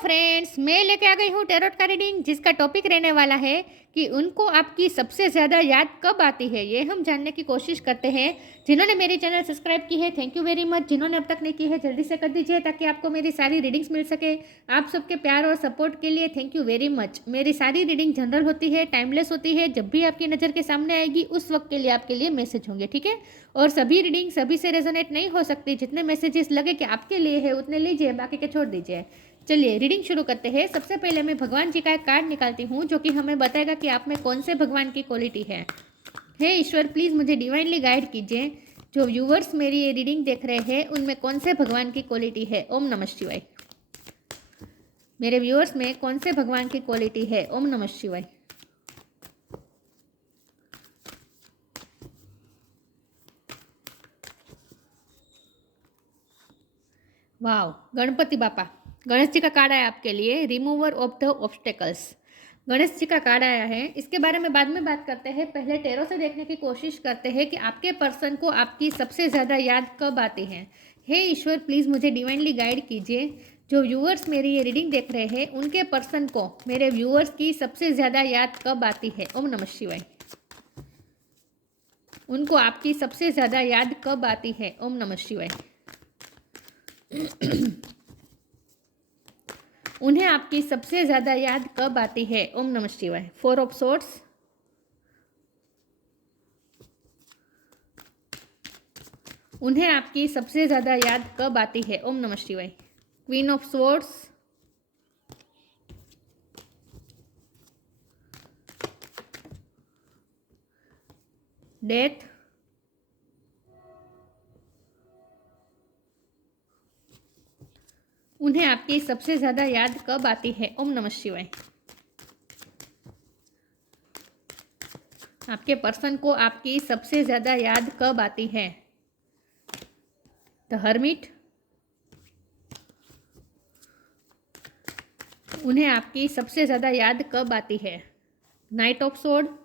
Friends, मैं लेके आ गई हूँ टैरोट का रीडिंग, जिसका टॉपिक रहने वाला है कि उनको आपकी सबसे ज़्यादा याद कब आती है। ये हम जानने की कोशिश करते हैं। जिन्होंने मेरी चैनल सब्सक्राइब की है, थैंक यू वेरी मच। जिन्होंने अब तक नहीं की है, जल्दी से कर दीजिए ताकि आपको मेरी सारी रीडिंग्स मिल सके। आप सबके प्यार और सपोर्ट के लिए थैंक यू वेरी मच। मेरी सारी रीडिंग जनरल होती है, टाइमलेस होती है। जब भी आपकी नज़र के सामने आएगी उस वक्त के लिए आपके लिए मैसेज होंगे, ठीक है। और सभी रीडिंग सभी से रेजोनेट नहीं हो सकती। जितने मैसेजेस लगे कि आपके लिए है उतने लीजिए, बाकी के छोड़ दीजिए। चलिए रीडिंग शुरू करते हैं। सबसे पहले मैं भगवान जी का एक कार्ड निकालती हूँ जो कि हमें बताएगा कि आप में कौन से भगवान की क्वालिटी है। हे ईश्वर, प्लीज़ मुझे डिवाइनली गाइड कीजिए। जो व्यूवर्स मेरी ये रीडिंग देख रहे हैं उनमें कौन से भगवान की क्वालिटी है। ओम नमः शिवाय। मेरे व्यूवर्स में कौन से भगवान की क्वालिटी है। ओम नमः शिवाय। वाह, गणपति बापा, गणेश जी का कार्ड आया आपके लिए, remover of the obstacles. Ganesh ji का कार्ड आया है। इसके बारे में बाद में बात करते हैं। पहले टैरो से देखने की कोशिश करते हैं कि आपके पर्सन को आपकी सबसे ज़्यादा याद कब आती है। हे ईश्वर, प्लीज़ मुझे डिवाइनली गाइड कीजिए। जो व्यूअर्स मेरी ये रीडिंग देख रहे हैं उनके पर्सन को मेरे व्यूअर्स की सबसे ज़्यादा याद कब आती है। ओम नमः शिवाय। उनको आपकी सबसे ज़्यादा याद कब आती है। ओम नमः शिवाय। उन्हें आपकी सबसे ज़्यादा याद कब आती है। ओम नमः शिवाय। 4 ऑफ सोर्ड्स। उन्हें आपकी सबसे ज़्यादा याद कब आती है। ओम नमः शिवाय। Queen of swords. डेथ। उन्हें आपकी सबसे ज़्यादा याद कब आती है। ओम नमः शिवाय। आपके पर्सन को आपकी सबसे ज़्यादा याद कब आती है। The hermit. उन्हें आपकी सबसे ज़्यादा याद कब आती है। Night of sword.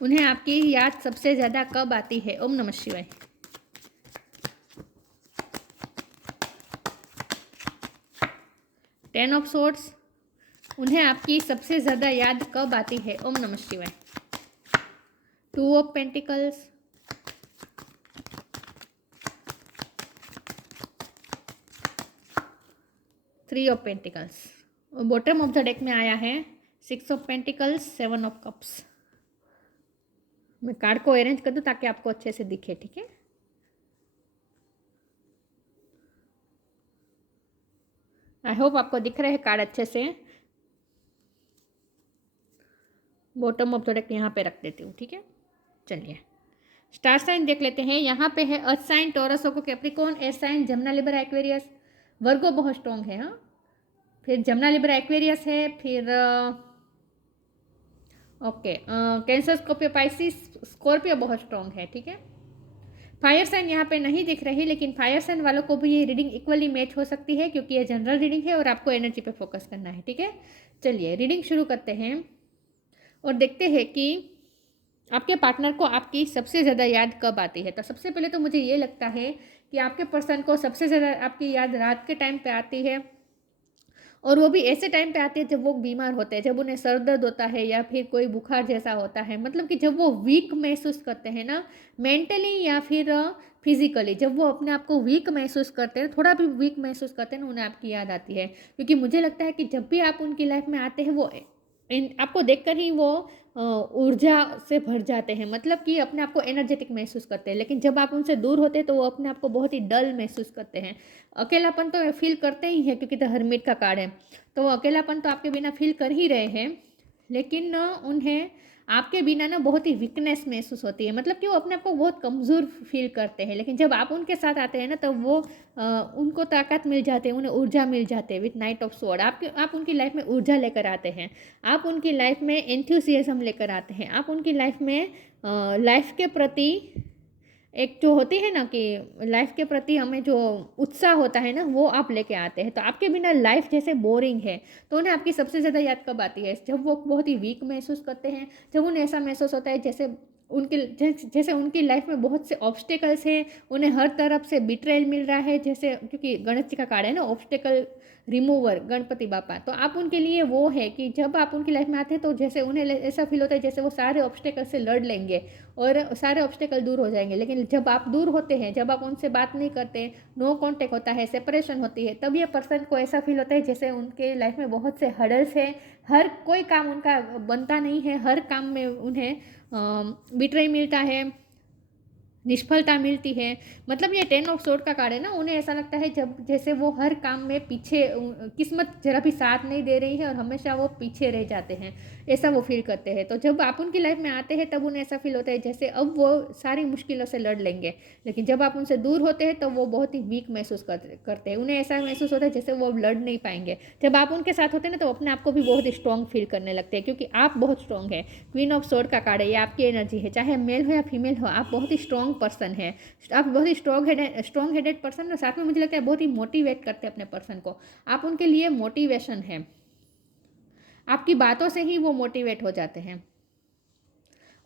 उन्हें आपकी याद सबसे ज़्यादा कब आती है। ओम नमः शिवाय। 10 ऑफ सोर्ड्स। उन्हें आपकी सबसे ज़्यादा याद कब आती है। ओम नमः शिवाय। 2 of pentacles. Three of pentacles. Bottom of the deck में आया है 6 ऑफ पेंटिकल्स, 7 ऑफ कप्स। मैं कार्ड को अरेंज कर दूं ताकि आपको अच्छे से दिखे, ठीक है। आई होप आपको दिख रहे हैं कार्ड अच्छे से। बॉटम ऑफ द डेक यहाँ पे रख देती हूँ, ठीक है। चलिए स्टार साइन देख लेते हैं। यहाँ पे है earth sign, Taurus, Capricorn, air sign, Gemini, Libra, Aquarius. Virgo बहुत स्ट्रॉन्ग है। हाँ, फिर जमुना, लिब्रा, एक्वेरियस है। फिर okay, cancer, Scorpio, Pisces, Scorpio बहुत स्ट्रॉन्ग है, ठीक है। फायर साइन यहाँ पे नहीं दिख रही, लेकिन फायर साइन वालों को भी ये रीडिंग इक्वली मैच हो सकती है क्योंकि ये जनरल रीडिंग है और आपको एनर्जी पे फोकस करना है, ठीक है। चलिए रीडिंग शुरू करते हैं और देखते हैं कि आपके पार्टनर को आपकी सबसे ज़्यादा याद कब आती है। तो सबसे पहले तो मुझे ये लगता है कि आपके पर्सन को सबसे ज़्यादा आपकी याद रात के टाइम पे आती है, और वो भी ऐसे टाइम पे आती है जब वो बीमार होते हैं, जब उन्हें सर दर्द होता है या फिर कोई बुखार जैसा होता है। मतलब कि जब वो वीक महसूस करते हैं ना, मेंटली या फिर फिजिकली, जब वो अपने आप को वीक महसूस करते हैं, थोड़ा भी वीक महसूस करते हैं ना, उन्हें आपकी याद आती है। क्योंकि मुझे लगता है कि जब भी आप उनकी लाइफ में आते हैं वो आपको देखकर ही वो ऊर्जा से भर जाते हैं। मतलब कि अपने आप को एनर्जेटिक महसूस करते हैं। लेकिन जब आप उनसे दूर होते हैं तो वो अपने आप को बहुत ही डल महसूस करते हैं। अकेलापन तो फील करते ही हैं क्योंकि तो हरमिट का कार्ड है, तो वो अकेलापन तो आपके बिना फील कर ही रहे हैं। लेकिन उन्हें आपके बिना ना बहुत ही वीकनेस महसूस होती है। मतलब कि वो अपने आप को बहुत कमज़ोर फील करते हैं। लेकिन जब आप उनके साथ आते हैं ना तब वो उनको ताकत मिल जाती है, उन्हें ऊर्जा मिल जाती है। विथ नाइट ऑफ स्वॉर्ड आप उनकी लाइफ में ऊर्जा लेकर आते हैं। आप उनकी लाइफ में एंथुसियाज्म लेकर आते हैं। आप उनकी लाइफ में लाइफ के प्रति एक जो होती है ना कि लाइफ के प्रति हमें जो उत्साह होता है ना, वो आप लेके आते हैं। तो आपके बिना लाइफ जैसे बोरिंग है। तो उन्हें आपकी सबसे ज़्यादा याद कब आती है। जब वो बहुत ही वीक महसूस करते हैं, जब उन्हें ऐसा महसूस होता है जैसे उनके जैसे उनकी लाइफ में बहुत से ऑब्स्टेकल्स हैं, उन्हें हर तरफ से बिट्रेयल मिल रहा है, जैसे क्योंकि गणेश जी का कार्ड है ना ऑब्स्टेकल रिमूवर गणपति बापा, तो आप उनके लिए वो है कि जब आप उनकी लाइफ में आते हैं तो जैसे उन्हें ऐसा फील होता है जैसे वो सारे ऑब्स्टेकल से लड़ लेंगे और सारे ऑब्स्टेकल दूर हो जाएंगे। लेकिन जब आप दूर होते हैं, जब आप उनसे बात नहीं करते, नो कांटेक्ट होता है, सेपरेशन होती है, तब ये पर्सन को ऐसा फील होता है जैसे उनके लाइफ में बहुत से हर्डल्स हैं, हर कोई काम उनका बनता नहीं है, हर काम में उन्हें बिट्रे मिलता है, निष्फलता मिलती है। मतलब ये 10 ऑफ सोर्ड का कार्ड है ना, उन्हें ऐसा लगता है जब जैसे वो हर काम में पीछे, किस्मत जरा भी साथ नहीं दे रही है और हमेशा वो पीछे रह जाते हैं, ऐसा वो फील करते हैं। तो जब आप उनकी लाइफ में आते हैं तब उन्हें ऐसा फील होता है जैसे अब वो सारी मुश्किलों से लड़ लेंगे। लेकिन जब आप उनसे दूर होते हैं तो वो बहुत ही वीक महसूस करते हैं, उन्हें ऐसा महसूस होता है जैसे वो अब लड़ नहीं पाएंगे। जब आप उनके साथ होते हैं ना तो अपने आप को भी बहुत स्ट्रॉन्ग फील करने लगते हैं, क्योंकि आप बहुत स्ट्रॉन्ग है। क्वीन ऑफ सोर्ड का कार्ड है, ये आपकी एनर्जी है, चाहे मेल हो या फीमेल हो, आप बहुत ही स्ट्रॉन्ग पर्सन है, आप बहुत ही स्ट्रॉन्ग हेडेड पर्सन, और साथ में मुझे लगता है बहुत ही मोटिवेट करते हैं अपने पर्सन को। आप उनके लिए मोटिवेशन है, आपकी बातों से ही वो मोटिवेट हो जाते हैं।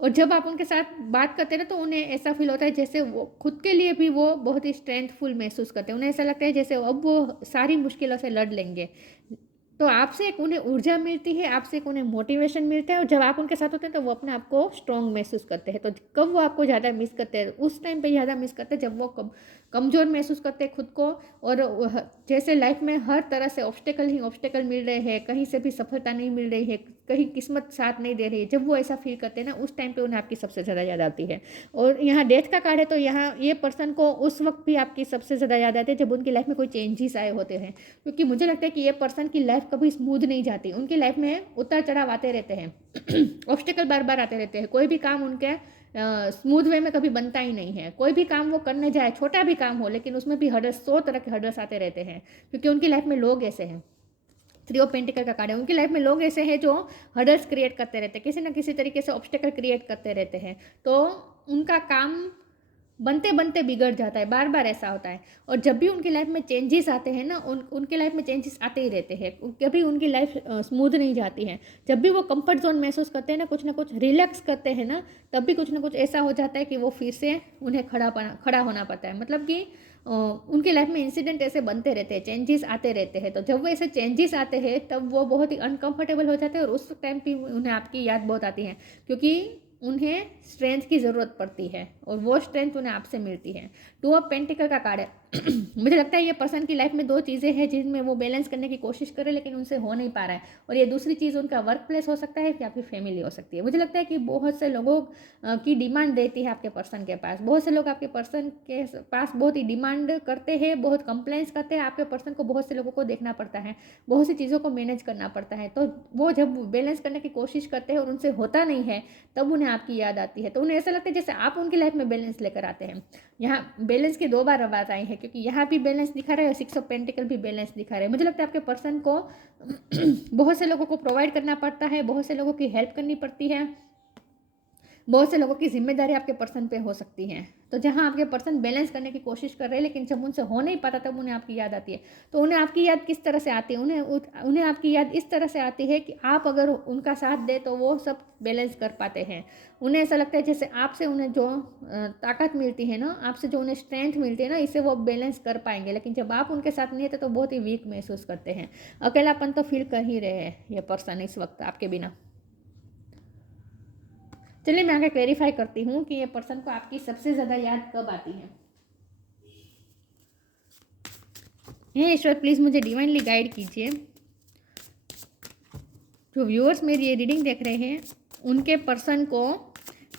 और जब आप उनके साथ बात करते हैं ना तो उन्हें ऐसा फील होता है जैसे वो खुद के लिए भी वो बहुत ही स्ट्रेंथफुल महसूस करते हैं, उन्हें ऐसा लगता है जैसे अब वो सारी मुश्किलों से लड़ लेंगे। तो आपसे एक उन्हें ऊर्जा मिलती है, आपसे एक उन्हें मोटिवेशन मिलता है, और जब आप उनके साथ होते हैं तो वो अपने आप को स्ट्रॉन्ग महसूस करते हैं। तो कब वो आपको ज़्यादा मिस करते हैं, उस टाइम पे ज़्यादा मिस करते हैं जब वो कमज़ोर महसूस करते हैं खुद को, और जैसे लाइफ में हर तरह से ऑब्स्टेकल ही ऑब्स्टेकल मिल रहे हैं, कहीं से भी सफलता नहीं मिल रही है, कहीं किस्मत साथ नहीं दे रही है, जब वो ऐसा फील करते हैं ना उस टाइम पे उन्हें आपकी सबसे ज़्यादा याद आती है। और यहाँ डेथ का कार्ड है, तो यहाँ ये पर्सन को उस वक्त भी आपकी सबसे ज़्यादा याद आती है जब उनकी लाइफ में कोई चेंजेस आए होते हैं, क्योंकि मुझे लगता है कि ये पर्सन की लाइफ कभी स्मूथ नहीं जाती, उनकी लाइफ में उतार चढ़ाव आते रहते हैं ऑब्स्टेकल बार बार आते रहते हैं, कोई भी काम उनके स्मूथ वे में कभी बनता ही नहीं है। कोई भी काम वो करने जाए, छोटा भी काम हो, लेकिन उसमें भी हर्डल्स, 100 तरह के हर्डल्स आते रहते हैं, क्योंकि उनकी लाइफ में लोग ऐसे हैं। 3 ऑफ पेंटिकल का कार्ड है, उनकी लाइफ में लोग ऐसे हैं जो हर्डल्स क्रिएट करते रहते हैं, किसी ना किसी तरीके से ऑब्स्टेकल क्रिएट करते रहते हैं, तो उनका काम बनते बनते बिगड़ जाता है, बार बार ऐसा होता है। और जब भी उनकी लाइफ में चेंजेस आते हैं ना, उनकी लाइफ में चेंजेस आते ही रहते हैं, कभी उनकी लाइफ स्मूथ नहीं जाती है। जब भी वो कंफर्ट जोन महसूस करते हैं ना कुछ रिलैक्स करते हैं ना, तब भी कुछ ना कुछ ऐसा हो जाता है कि वो फिर से उन्हें खड़ा होना पड़ता है। मतलब कि उनकी लाइफ में इंसिडेंट ऐसे बनते रहते हैं, चेंजेस आते रहते हैं, तो जब वो ऐसे चेंजेस आते हैं तब वो बहुत ही अनकंफर्टेबल हो जाते हैं, और उस टाइम पे उन्हें आपकी याद बहुत आती है, क्योंकि उन्हें स्ट्रेंथ की ज़रूरत पड़ती है और वो स्ट्रेंथ उन्हें आपसे मिलती है। 2 ऑफ पेंटिकल का कार्ड है मुझे लगता है ये पर्सन की लाइफ में 2 चीज़ें हैं जिनमें वो बैलेंस करने की कोशिश करे, लेकिन उनसे हो नहीं पा रहा है, और ये दूसरी चीज़ उनका वर्क प्लेस हो सकता है या फिर फैमिली हो सकती है। मुझे लगता है कि बहुत से लोगों की डिमांड रहती है आपके पर्सन के पास, बहुत से लोग आपके पर्सन के पास बहुत ही डिमांड करते हैं, बहुत कंप्लेंट्स करते हैं, आपके पर्सन को बहुत से लोगों को देखना पड़ता है, बहुत सी चीज़ों को मैनेज करना पड़ता है, तो वो जब बैलेंस करने की कोशिश करते हैं और उनसे होता नहीं है, तब उन्हें आपकी याद आती है। तो उन्हें ऐसा लगता है जैसे आप उनकी लाइफ में बैलेंस लेकर आते हैं। यहाँ बैलेंस की 2 बार आवाज़ आई है, क्योंकि यहाँ भी बैलेंस दिखा रहे हैं और 6 ऑफ पेंटिकल भी बैलेंस दिखा रहे हैं। मुझे लगता है आपके पर्सन को बहुत से लोगों को प्रोवाइड करना पड़ता है, बहुत से लोगों की हेल्प करनी पड़ती है, बहुत से लोगों की जिम्मेदारी आपके पर्सन पे हो सकती है। तो जहाँ आपके पर्सन बैलेंस करने की कोशिश कर रहे हैं, लेकिन जब उनसे हो नहीं पाता तब उन्हें आपकी याद आती है। तो उन्हें आपकी याद किस तरह से आती है, उन्हें आपकी याद इस तरह से आती है कि आप अगर उनका साथ दें तो वो सब बैलेंस कर पाते हैं। उन्हें ऐसा लगता है जैसे आपसे उन्हें जो ताकत मिलती है ना, आपसे जो उन्हें स्ट्रेंथ मिलती है ना, इससे वो बैलेंस कर पाएंगे। लेकिन जब आप उनके साथ नहीं रहते तो बहुत ही वीक महसूस करते हैं, अकेलापन तो फील कर ही रहे हैं ये पर्सन इस वक्त आपके बिना। चलिए मैं आगे क्लेरिफाई करती हूँ कि ये पर्सन को आपकी सबसे ज़्यादा याद कब आती है। हे ईश्वर, प्लीज़ मुझे डिवाइनली गाइड कीजिए। जो व्यूअर्स मेरी ये रीडिंग देख रहे हैं, उनके पर्सन को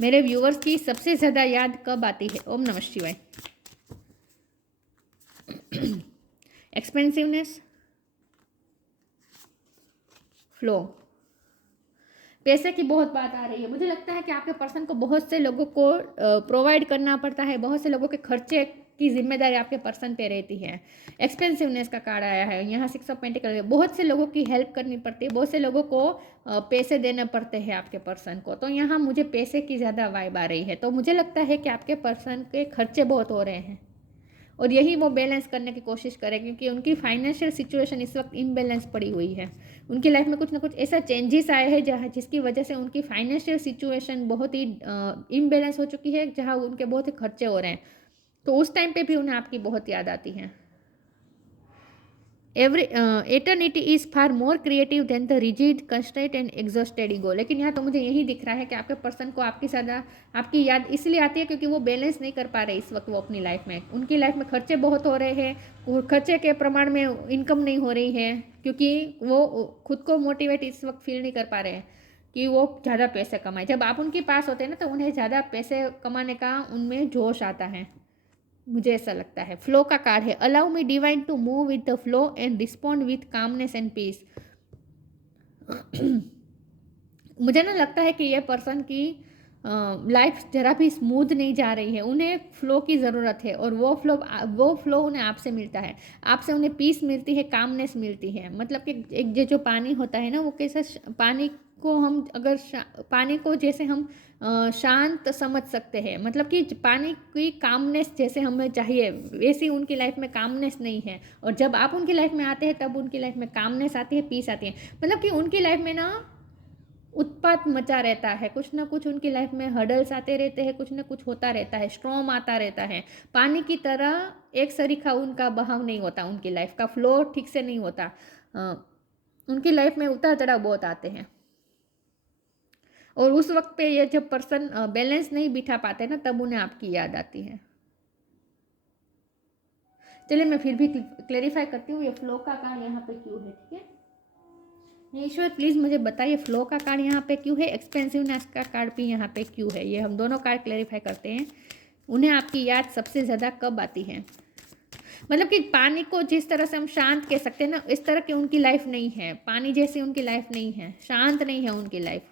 मेरे व्यूअर्स की सबसे ज़्यादा याद कब आती है। ओम नमः शिवाय। एक्सपेंसिवनेस, फ्लो, पैसे की बहुत बात आ रही है। मुझे लगता है कि आपके पर्सन को बहुत से लोगों को प्रोवाइड करना पड़ता है, बहुत से लोगों के खर्चे की जिम्मेदारी आपके पर्सन पे रहती है। एक्सपेंसिवनेस का कार्ड आया है, यहाँ 6 ऑफ पेंटिकल, बहुत से लोगों की हेल्प करनी पड़ती है, बहुत से लोगों को पैसे देने पड़ते हैं आपके पर्सन को। तो यहाँ मुझे पैसे की ज़्यादा वाइब आ रही है, तो मुझे लगता है कि आपके पर्सन के खर्चे बहुत हो रहे हैं और यही वो बैलेंस करने की कोशिश करें, क्योंकि उनकी फाइनेंशियल सिचुएशन इस वक्त इम्बैलेंस पड़ी हुई है। उनकी लाइफ में कुछ ना कुछ ऐसा चेंजेस आए हैं जहाँ जिसकी वजह से उनकी फाइनेंशियल सिचुएशन बहुत ही इम्बेलेंस हो चुकी है, जहाँ उनके बहुत ही खर्चे हो रहे हैं। तो उस टाइम पे भी उन्हें आपकी बहुत याद आती है। Eternity is far more creative than the rigid constraint and exhausted ego. लेकिन यहाँ तो मुझे यही दिख रहा है कि आपके पर्सन को आपकी याद इसलिए आती है क्योंकि वो बैलेंस नहीं कर पा रहे इस वक्त वो अपनी लाइफ में। उनकी लाइफ में खर्चे बहुत हो रहे हैं, और खर्चे के प्रमाण में इनकम नहीं हो रही है, क्योंकि वो खुद को मोटिवेट इस वक्त फील नहीं कर पा रहे हैं कि वो ज़्यादा पैसे कमाए। जब आप उनके पास होते हैं ना, तो उन्हें ज़्यादा पैसे कमाने का उनमें जोश आता है, मुझे ऐसा लगता है। फ्लो का कार्ड है, allow me divine to move with the flow and respond with calmness and peace. मुझे ना लगता है कि ये पर्सन की लाइफ जरा भी स्मूथ नहीं जा रही है, उन्हें फ्लो की ज़रूरत है, और वो फ्लो उन्हें आपसे मिलता है, आपसे उन्हें पीस मिलती है, कामनेस मिलती है। मतलब कि एक जो पानी होता है ना, वो कैसे पानी को हम अगर पानी को जैसे हम शांत समझ सकते हैं, मतलब कि पानी की कामनेस जैसे हमें चाहिए, वैसी उनकी लाइफ में कामनेस नहीं है। और जब आप उनकी लाइफ में आते हैं तब उनकी लाइफ में कामनेस आती है, पीस आती है। मतलब कि उनकी लाइफ में ना उत्पात मचा रहता है, कुछ ना कुछ उनकी लाइफ में हर्डल्स आते रहते हैं, कुछ ना कुछ होता रहता है, स्ट्रॉम आता रहता है। पानी की तरह एक सरीखा उनका बहाव नहीं होता, उनकी लाइफ का फ्लो ठीक से नहीं होता। उनकी लाइफ में उतार चढ़ाव बहुत आते हैं, और उस वक्त पे ये जब पर्सन बैलेंस नहीं बिठा पाते ना, तब उन्हें आपकी याद आती है। चलिए मैं फिर भी क्लेरिफाई करती हूँ, ये फ्लो का कार्ड यहाँ पे क्यों है, ठीक है। ईश्वर प्लीज़ मुझे बताइए फ्लो का कार्ड यहाँ पे क्यों है, एक्सपेंसिवनेस का कार्ड भी यहाँ पे क्यों है। ये हम दोनों कार्ड क्लेरिफाई करते हैं। उन्हें आपकी याद सबसे ज़्यादा कब आती है। मतलब कि पानी को जिस तरह से हम शांत कह सकते हैं ना, इस तरह की उनकी लाइफ नहीं है, पानी जैसी उनकी लाइफ नहीं है, शांत नहीं है उनकी लाइफ।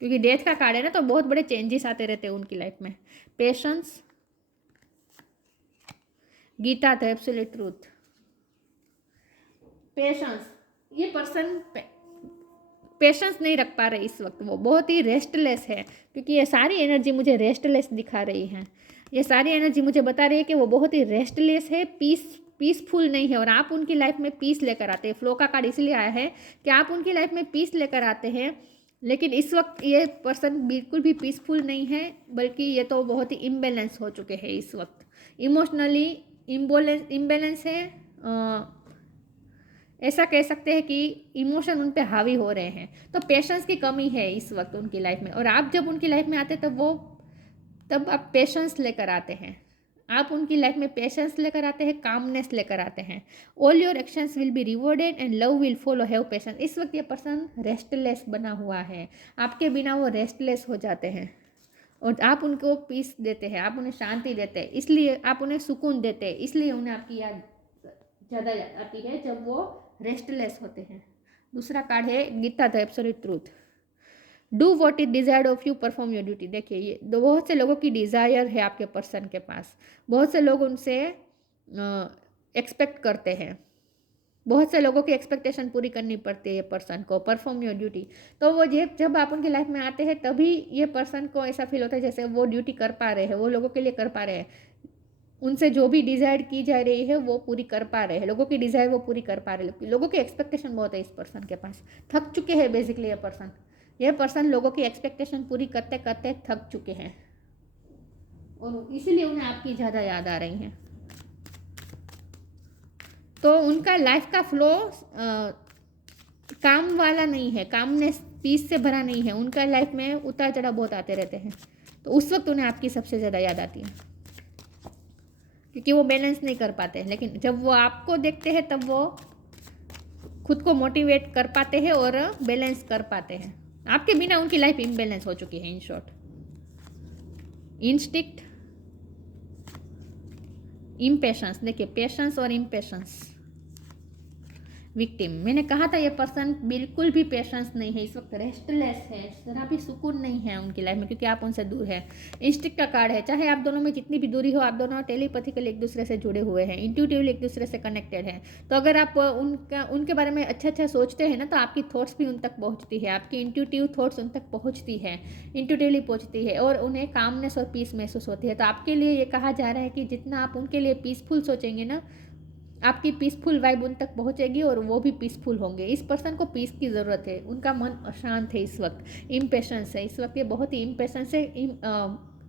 क्योंकि डेथ का कार्ड है ना, तो बहुत बड़े चेंजेस आते रहते हैं उनकी लाइफ में। Patience, Gita the absolute truth, patience. ये पर्सन पेशेंस नहीं रख पा रहे इस वक्त, वो बहुत ही रेस्टलेस है, क्योंकि ये सारी एनर्जी मुझे रेस्टलेस दिखा रही है। ये सारी एनर्जी मुझे बता रही है कि वो बहुत ही रेस्टलेस है, पीसफुल नहीं है, और आप उनकी लाइफ में पीस लेकर आते हैं। फ्लो का कार्ड इसलिए आया है कि आप उनकी लाइफ में पीस लेकर आते हैं, लेकिन इस वक्त ये पर्सन बिल्कुल भी पीसफुल नहीं है, बल्कि ये तो बहुत ही इम्बेलेंस हो चुके हैं इस वक्त, इमोशनली इम्बेलेंस है। ऐसा कह सकते हैं कि इमोशन उन पे हावी हो रहे हैं। तो पेशेंस की कमी है इस वक्त उनकी लाइफ में, और आप जब उनकी लाइफ में आते हैं तब आप पेशेंस लेकर आते हैं। आप उनकी लाइफ में पेशेंस लेकर आते हैं, कामनेस लेकर आते हैं। All your actions will be rewarded and love will follow, have patience. इस वक्त ये पर्सन रेस्टलेस बना हुआ है, आपके बिना वो रेस्टलेस हो जाते हैं, और आप उनको पीस देते हैं, आप उन्हें शांति देते हैं, इसलिए आप उन्हें सुकून देते हैं, इसलिए उन्हें आपकी याद ज़्यादा आती है जब वो रेस्टलेस होते हैं। दूसरा कार्ड है Gita the absolute truth, do what is desired of you, perform your duty. देखिए ये बहुत से लोगों की डिज़ायर है आपके पर्सन के पास, बहुत से लोग उनसे एक्सपेक्ट करते हैं, बहुत से लोगों की एक्सपेक्टेशन पूरी करनी पड़ती है पर्सन को। परफॉर्म योर ड्यूटी, तो वो जब आप उनकी लाइफ में आते हैं तभी ये पर्सन को ऐसा फील होता है जैसे वो ड्यूटी कर पा रहे हैं, वो लोगों के लिए कर पा रहे हैं, उनसे जो भी डिज़ायर की जा रही है वो पूरी कर पा रहे हैं, लोगों की डिज़ायर वो पूरी कर पा रहे हैं। लोगों की एक्सपेक्टेशन बहुत है इस पर्सन के पास, थक चुके हैं बेसिकली ये पर्सन लोगों की एक्सपेक्टेशन पूरी करते करते थक चुके हैं, और इसीलिए उन्हें आपकी ज़्यादा याद आ रही है। तो उनका लाइफ का फ्लो काम वाला नहीं है, कामनेस पीस से भरा नहीं है, उनका लाइफ में उतार चढ़ाव बहुत आते रहते हैं। तो उस वक्त उन्हें आपकी सबसे ज़्यादा याद आती है, क्योंकि वो बैलेंस नहीं कर पाते। लेकिन जब वो आपको देखते हैं तब वो खुद को मोटिवेट कर पाते हैं और बैलेंस कर पाते हैं। आपके बिना उनकी लाइफ इम्बैलेंस हो चुकी है इन शॉर्ट। इंस्टिक्ट, इम्पेशंस, देखिए पेशेंस और इम्पेशंस। विक्टिम, मैंने कहा था ये पर्सन बिल्कुल भी पेशेंस नहीं है, इस वक्त रेस्टलेस है, जरा भी सुकून नहीं है उनकी लाइफ में, क्योंकि आप उनसे दूर है। इंस्टिक्ट का कार्ड है, चाहे आप दोनों में जितनी भी दूरी हो, आप दोनों टेलीपैथिकली एक दूसरे से जुड़े हुए हैं, इंट्यूटिवली एक दूसरे से कनेक्टेड हैं। तो अगर आप उनके बारे में अच्छा सोचते हैं ना, तो आपकी थॉट्स भी उन तक पहुँचती है, आपकी इंट्यूटिव थॉट्स उन तक पहुँचती है, इंट्यूटिवली पहुँचती है, और उन्हें कामनेस और पीस महसूस होती है। तो आपके लिए ये कहा जा रहा है कि जितना आप उनके लिए पीसफुल सोचेंगे ना, आपकी पीसफुल वाइब उन तक पहुंचेगी और वो भी पीसफुल होंगे। इस पर्सन को पीस की ज़रूरत है, उनका मन अशांत है इस वक्त, इम्पेशंस है इस वक्त, ये बहुत ही इम्पेशंस है,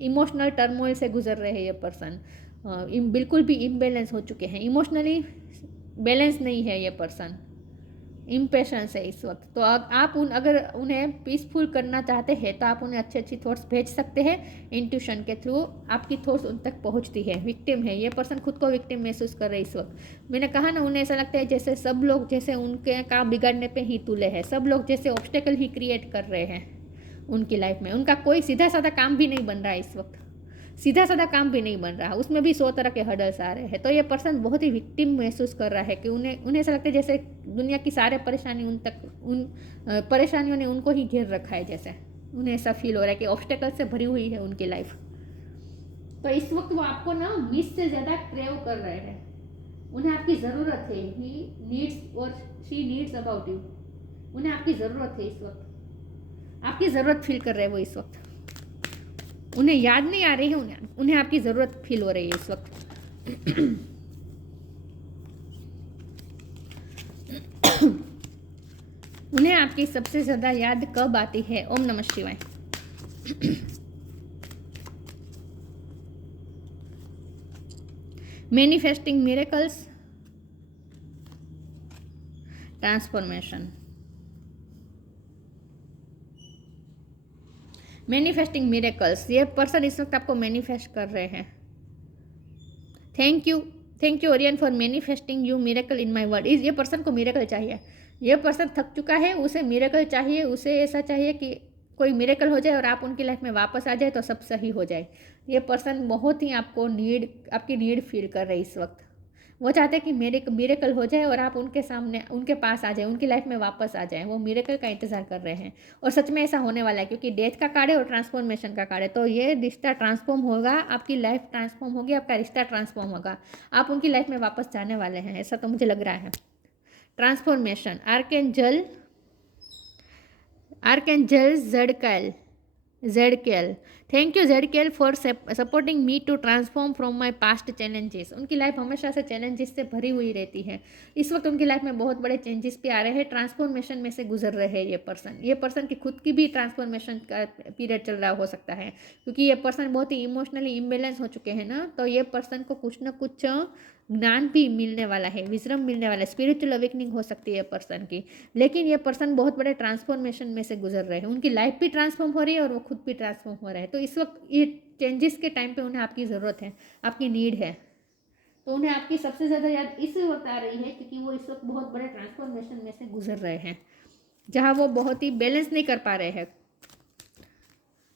इमोशनल टर्मोइल से गुजर रहे हैं ये पर्सन, बिल्कुल भी इम्बैलेंस हो चुके हैं, इमोशनली बैलेंस नहीं है ये पर्सन, इम्पेशंस है इस वक्त। तो आप अगर उन्हें पीसफुल करना चाहते हैं तो आप उन्हें अच्छी अच्छी थॉट्स भेज सकते हैं इंट्यूशन के थ्रू, आपकी थॉट्स उन तक पहुंचती है। विक्टिम है ये पर्सन, खुद को विक्टिम महसूस कर रहे हैं इस वक्त। मैंने कहा ना, उन्हें ऐसा लगता है जैसे सब लोग जैसे उनके काम बिगाड़ने पे ही तुले हैं, सब लोग जैसे ऑब्स्टेकल ही क्रिएट कर रहे हैं उनकी लाइफ में। उनका कोई सीधा साधा काम भी नहीं बन रहा है इस वक्त, सीधा साधा काम भी नहीं बन रहा, उसमें भी 100 तरह के हर्डल्स आ रहे हैं। तो ये पर्सन बहुत ही विक्टिम महसूस कर रहा है कि उन्हें ऐसा लगता है जैसे दुनिया की सारे परेशानी उन परेशानियों ने उनको ही घेर रखा है, जैसे उन्हें ऐसा फील हो रहा है कि ऑब्स्टेकल से भरी हुई है उनकी लाइफ। तो इस वक्त वो आपको ना मिस से ज़्यादा क्रेव कर रहे हैं, उन्हें आपकी ज़रूरत है, ही नीड्स और शी नीड्स अबाउट यू, उन्हें आपकी ज़रूरत है इस वक्त, आपकी ज़रूरत फील कर रहे हैं वो इस वक्त। उन्हें याद नहीं आ रही है, उन्हें आपकी ज़रूरत फील हो रही है इस वक्त। उन्हें आपकी सबसे ज़्यादा याद कब आती है? ओम नमः शिवाय। Manifesting miracles, transformation, manifesting miracles, ये पर्सन इस वक्त आपको मैनिफेस्ट कर रहे हैं। Thank you Orion for manifesting you miracle in my word. ये पर्सन को मिरेकल चाहिए, ये पर्सन थक चुका है, उसे मिरेकल चाहिए, उसे ऐसा चाहिए कि कोई मिरेकल हो जाए और आप उनकी लाइफ में वापस आ जाए तो सब सही हो जाए। ये पर्सन बहुत ही आपकी नीड फील कर रहे हैं इस वक्त। वो चाहते हैं कि मेरे मिरेकल हो जाए और आप उनके सामने, उनके पास आ जाए, उनकी लाइफ में वापस आ जाए। वो मिरेकल का इंतजार कर रहे हैं और सच में ऐसा होने वाला है, क्योंकि डेथ का कार्ड है और ट्रांसफॉर्मेशन का कार्ड है। तो ये रिश्ता ट्रांसफॉर्म होगा, आपकी लाइफ ट्रांसफॉर्म होगी, आपका रिश्ता ट्रांसफॉर्म होगा, आप उनकी लाइफ में वापस जाने वाले हैं, ऐसा तो मुझे लग रहा है। Transformation, archangel Zadkiel, thank you Zadkiel for supporting me to transform from my past challenges. उनकी लाइफ हमेशा से चैलेंजेस से भरी हुई रहती है, इस वक्त उनकी लाइफ में बहुत बड़े चेंजेस भी आ रहे हैं, ट्रांसफॉर्मेशन में से गुजर रहे हैं ये पर्सन की खुद की भी ट्रांसफॉर्मेशन का पीरियड चल रहा हो सकता है, क्योंकि ये पर्सन बहुत ही इमोशनली इम्बेलेंस हो चुके हैं ना। तो ये पर्सन को कुछ ना कुछ ज्ञान भी मिलने वाला है, विजडम मिलने वाला है, स्पिरिचुअल अवेकनिंग हो सकती है पर्सन की। लेकिन ये पर्सन बहुत बड़े ट्रांसफॉर्मेशन में से गुजर रहे हैं, उनकी लाइफ भी ट्रांसफॉर्म हो रही है और वो खुद भी ट्रांसफॉर्म हो रहे हैं। तो इस वक्त ये चेंजेस के टाइम पे उन्हें आपकी ज़रूरत है, आपकी नीड है। तो उन्हें आपकी सबसे ज़्यादा याद इस वक्त आ रही है क्योंकि वो इस वक्त बहुत बड़े ट्रांसफॉर्मेशन में से गुजर रहे हैं, जहाँ वो बहुत ही बैलेंस नहीं कर पा रहे हैं,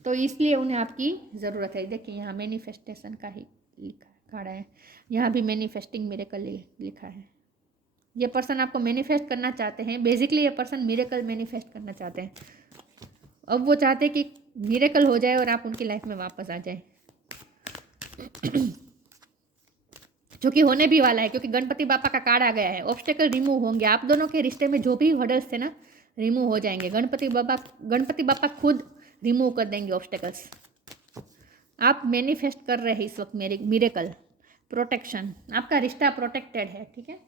तो इसलिए उन्हें आपकी ज़रूरत है। देखिए यहाँ मैनिफेस्टेशन का ही लिखा खड़ा है, यहाँ भी मैनिफेस्टिंग मिरेकल लिखा है। ये पर्सन आपको मैनिफेस्ट करना चाहते हैं, बेसिकली ये पर्सन मिरेकल मैनिफेस्ट करना चाहते हैं। अब वो चाहते हैं कि मिरेकल हो जाए और आप उनकी लाइफ में वापस आ जाए, जो कि होने भी वाला है, क्योंकि गणपति बापा का कार्ड आ गया है। ऑब्स्टेकल रिमूव होंगे, आप दोनों के रिश्ते में जो भी हर्डल्स थे ना, रिमूव हो जाएंगे। गणपति बापा खुद रिमूव कर देंगे ऑब्स्टेकल्स। आप मैनिफेस्ट कर रहे हैं इस वक्त मिरेकल, प्रोटेक्शन, आपका रिश्ता प्रोटेक्टेड है, ठीक है।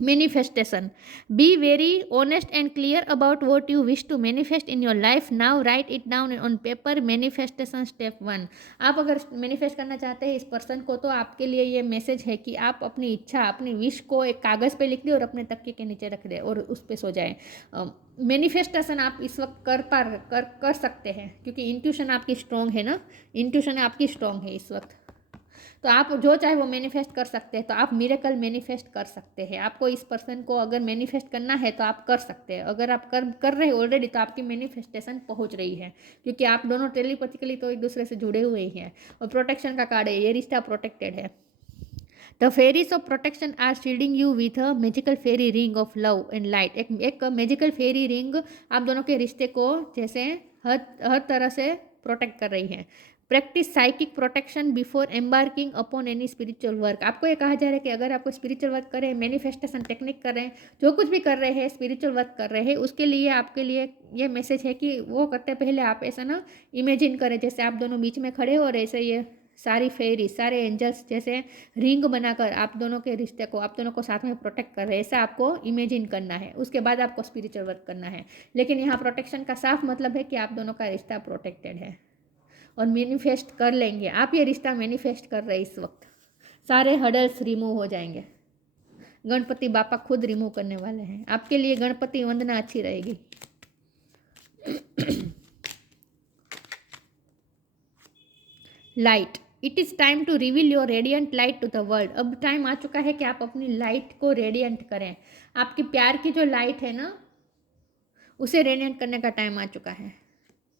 Manifestation, be very honest and clear about what you wish to manifest in your life now, write it down on paper. Manifestation step 1। आप अगर मैनिफेस्ट करना चाहते हैं इस पर्सन को, तो आपके लिए ये मैसेज है कि आप अपनी इच्छा, अपनी विश को एक कागज़ पे लिख दें और अपने तकिए के नीचे रख दें और उस पर सो जाए। मैनिफेस्टेशन आप इस वक्त कर सकते हैं, क्योंकि इंट्यूशन आपकी स्ट्रॉन्ग है ना, इंट्यूशन आपकी स्ट्रॉन्ग है इस वक्त। तो आप जो चाहे वो मैनिफेस्ट कर सकते हैं। तो आप मिरेकल मैनिफेस्ट कर सकते हैं। आपको इस पर्सन को अगर मैनिफेस्ट करना है तो आप कर सकते हैं। अगर आप कर रहे हैं ऑलरेडी, तो आपकी मैनिफेस्टेशन पहुंच रही है, क्योंकि आप दोनों टेलीपैथिकली तो एक दूसरे से जुड़े हुए ही हैं। और प्रोटेक्शन का कार्ड है, ये रिश्ता प्रोटेक्टेड है। The fairies of protection are shielding you with a magical fairy ring of love and light. एक मैजिकल फेरी रिंग आप दोनों के रिश्ते को जैसे हर तरह से प्रोटेक्ट कर रही है। Practice psychic protection before embarking upon any spiritual work. आपको ये कहा जा रहा है कि अगर आपको स्पिरिचुअल वर्क कर रहे हैं, मैनिफेस्टेशन टेक्निक कर रहे हैं, जो कुछ भी कर रहे हैं, स्पिरिचुअल वर्क कर रहे हैं, उसके लिए आपके लिए ये मैसेज है कि वो करते पहले आप ऐसा ना इमेजिन करें जैसे आप दोनों बीच में खड़े हो और ऐसे ये सारी फेरी, सारे एंजल्स जैसे रिंग बनाकर आप दोनों के रिश्ते को, आप दोनों को साथ में प्रोटेक्ट कर रहे हैं, ऐसा आपको इमेजिन करना है। उसके बाद आपको स्पिरिचुअल वर्क करना है। लेकिन यहाँ प्रोटेक्शन का साफ मतलब है कि आप दोनों का रिश्ता प्रोटेक्टेड है और मैनिफेस्ट कर लेंगे। आप ये रिश्ता मैनिफेस्ट कर रहे हैं इस वक्त। सारे हडल्स रिमूव हो जाएंगे। गणपति बापा खुद रिमूव करने वाले हैं आपके लिए। गणपति वंदना अच्छी रहेगी। Light, it is time to reveal your radiant light to the world. अब टाइम आ चुका है कि आप अपनी लाइट को रेडियंट करें। आपकी प्यार की जो लाइट है ना, उसे रेडियंट करने का टाइम आ चुका है।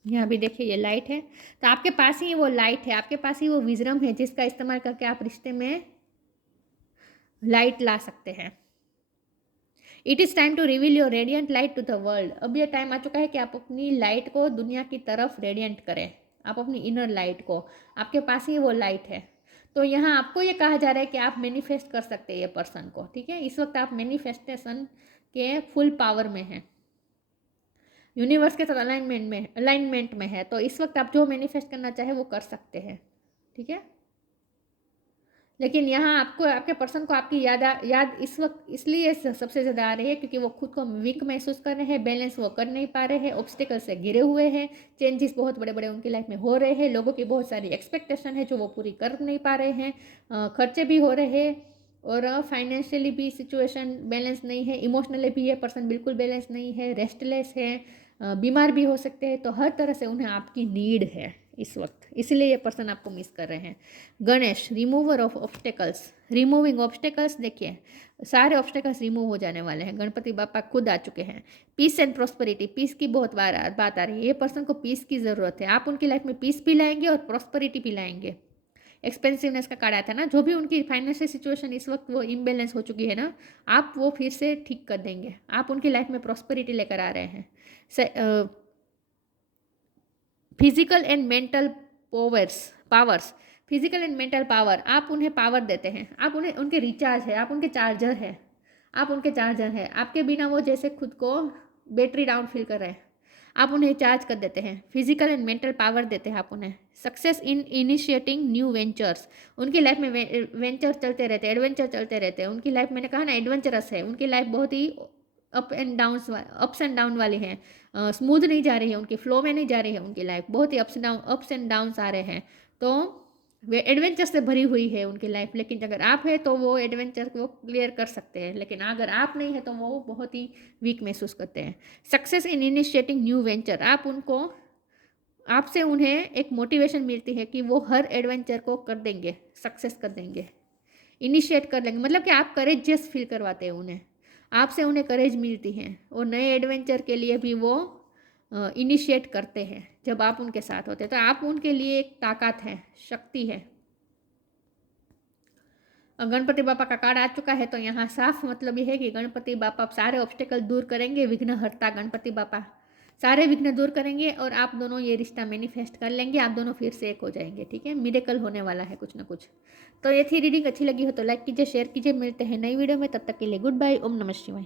यहाँ भी देखिए ये लाइट है, तो आपके पास ही वो लाइट है, आपके पास ही वो विजडम है जिसका इस्तेमाल करके आप रिश्ते में लाइट ला सकते हैं। It is time to reveal your radiant light to the world. अब ये टाइम आ चुका है कि आप अपनी लाइट को दुनिया की तरफ रेडियंट करें। आप अपनी इनर लाइट को, आपके पास ही वो लाइट है। तो यहाँ आपको ये कहा जा रहा है कि आप मैनिफेस्ट कर सकते हैं ये पर्सन को, ठीक है। इस वक्त आप मैनिफेस्टेशन के फुल पावर में हैं, यूनिवर्स के साथ अलाइनमेंट में है। तो इस वक्त आप जो मैनिफेस्ट करना चाहे वो कर सकते हैं, ठीक है। लेकिन यहाँ आपको, आपके पर्सन को आपकी याद इस वक्त इसलिए सबसे ज़्यादा आ रही है क्योंकि वो खुद को वीक महसूस कर रहे हैं, बैलेंस वो कर नहीं पा रहे हैं, ऑब्स्टिकल से घिरे हुए हैं, चेंजेस बहुत बड़े बड़े उनकी लाइफ में हो रहे हैं, लोगों की बहुत सारी एक्सपेक्टेशन है जो वो पूरी कर नहीं पा रहे हैं, खर्चे भी हो रहे हैं और फाइनेंशियली भी सिचुएशन बैलेंस नहीं है, इमोशनली भी ये पर्सन बिल्कुल बैलेंस नहीं है, रेस्टलेस है, बीमार भी हो सकते हैं। तो हर तरह से उन्हें आपकी नीड है इस वक्त, इसलिए ये पर्सन आपको मिस कर रहे हैं। Ganesh, remover of obstacles, removing obstacles. देखिए सारे ऑब्स्टेकल्स रिमूव हो जाने वाले हैं। गणपति बापा खुद आ चुके हैं। पीस एंड प्रॉस्पेरिटी, पीस की बहुत बात आ रही है। ये पर्सन को पीस की ज़रूरत है। आप उनकी लाइफ में पीस भी लाएंगे और प्रॉस्पेरिटी भी लाएंगे। एक्सपेंसिवनेस का कार्ड आया था ना, जो भी उनकी फाइनेंशियल सिचुएशन इस वक्त वो इम्बेलेंस हो चुकी है ना, आप वो फिर से ठीक कर देंगे। आप उनकी लाइफ में प्रॉस्पेरिटी लेकर आ रहे हैं। Physical and mental powers, physical and mental power, आप उन्हें पावर देते हैं। आप उन्हें, उनके रिचार्ज है, आप उनके चार्जर है, आप उनके चार्जर है। आपके बिना वो जैसे खुद को बैटरी डाउन फील कर रहे हैं, आप उन्हें चार्ज कर देते हैं। फिजिकल एंड मेंटल पावर देते हैं आप उन्हें। Success in initiating new ventures, उनकी लाइफ में वेंचर चलते रहते हैं, एडवेंचर चलते रहते हैं। उनकी लाइफ, मैंने कहा ना एडवेंचरस है, उनकी लाइफ बहुत ही अप्स एंड डाउन वाली हैं। स्मूथ नहीं जा रही है, उनकी फ्लो में नहीं जा रही है उनकी लाइफ, बहुत ही अप्स एंड डाउन्स आ रहे हैं। तो वे एडवेंचर से भरी हुई है उनकी लाइफ। लेकिन अगर आप है तो वो एडवेंचर को क्लियर कर सकते हैं, लेकिन अगर आप नहीं है तो वो बहुत ही वीक महसूस करते हैं। Success in initiating new venture, आपसे उन्हें एक मोटिवेशन मिलती है कि वो हर एडवेंचर को कर देंगे, सक्सेस कर देंगे, इनिशिएट कर लेंगे। मतलब कि आप करेजियस फील करवाते हैं उन्हें, आपसे उन्हें करेज मिलती है और नए एडवेंचर के लिए भी वो इनिशिएट करते हैं जब आप उनके साथ होते हैं। तो आप उनके लिए एक ताकत है, शक्ति है। गणपति बापा का कार्ड आ चुका है, तो यहाँ साफ मतलब ये है कि गणपति बापा सारे ऑब्स्टेकल दूर करेंगे। विघ्नहर्ता गणपति बापा सारे विघ्न दूर करेंगे और आप दोनों ये रिश्ता मैनिफेस्ट कर लेंगे। आप दोनों फिर से एक हो जाएंगे, ठीक है। मिरेकल होने वाला है कुछ ना कुछ। तो ये थी रीडिंग। अच्छी लगी हो तो लाइक कीजिए, शेयर कीजिए। मिलते हैं नई वीडियो में, तब तक के लिए गुड बाय। ओम नमः शिवाय।